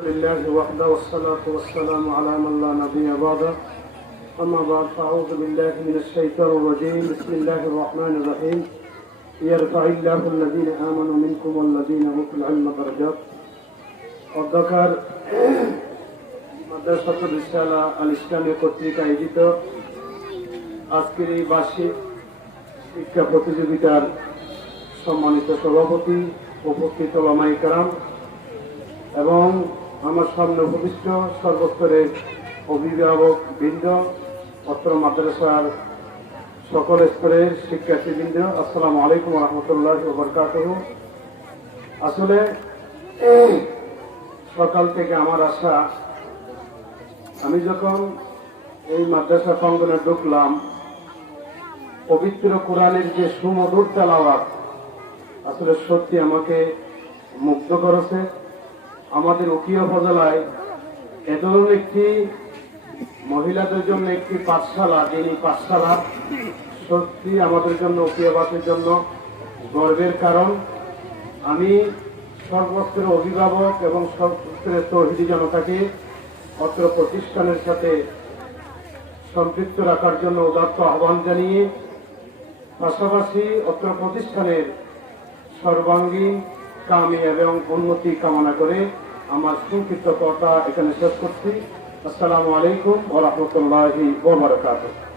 لله وحده والصلاة والسلام على من لا نبي بعده أما بعد فأعوذ بالله من الشيطان الرجيم بسم الله الرحمن الرحيم يرفع الله الذين آمنوا منكم والذين أوتوا العلم درجات অধ্যকার মাদ্রাসাতুল রিসালা আল ইসলামী কর্তৃক আয়োজিত আজকের এই বার্ষিক শিক্ষা প্রতিযোগিতার সম্মানিত সভাপতি উপস্থিত ওলামাই কারাম এবং আমার সামনে উপবিষ্ট সর্বস্তরের অভিভাবক বৃন্দ, অত্র মাদ্রাসার সকল স্তরের শিক্ষার্থীবৃন্দ, আসসালামু আলাইকুম রহমতুল্লাহ বরকাত আসলে, সকাল থেকে আমার আশা, আমি যখন এই মাদ্রাসা প্রাঙ্গনে ঢুকলাম, পবিত্র কোরআনের যে সুমধুর তেলাওয়াত, আসলে সত্যি আমাকে মুগ্ধ করেছে। আমাদের উকিয়া ফজলায় এ একটি মহিলাদের জন্য একটি পাঠশালা, যিনি পাঠশালা সত্যি আমাদের জন্য উকিয়াবাসের জন্য গর্বের কারণ। আমি সর্বস্তরের অভিভাবক এবং সর্বস্তরের তহিদি জনতাকে অত্র প্রতিষ্ঠানের সাথে সম্পৃক্ত রাখার জন্য উদাত্ত আহ্বান জানিয়ে পাশাপাশি অত্র প্রতিষ্ঠানের সর্বাঙ্গীন কামি এবং উন্নতি কামনা করে আমার সংক্ষিপ্ত কথা এখানে শেষ করছি। আসসালামু আলাইকুম ও রহমতুল্লাহি ওবরাকাতুহ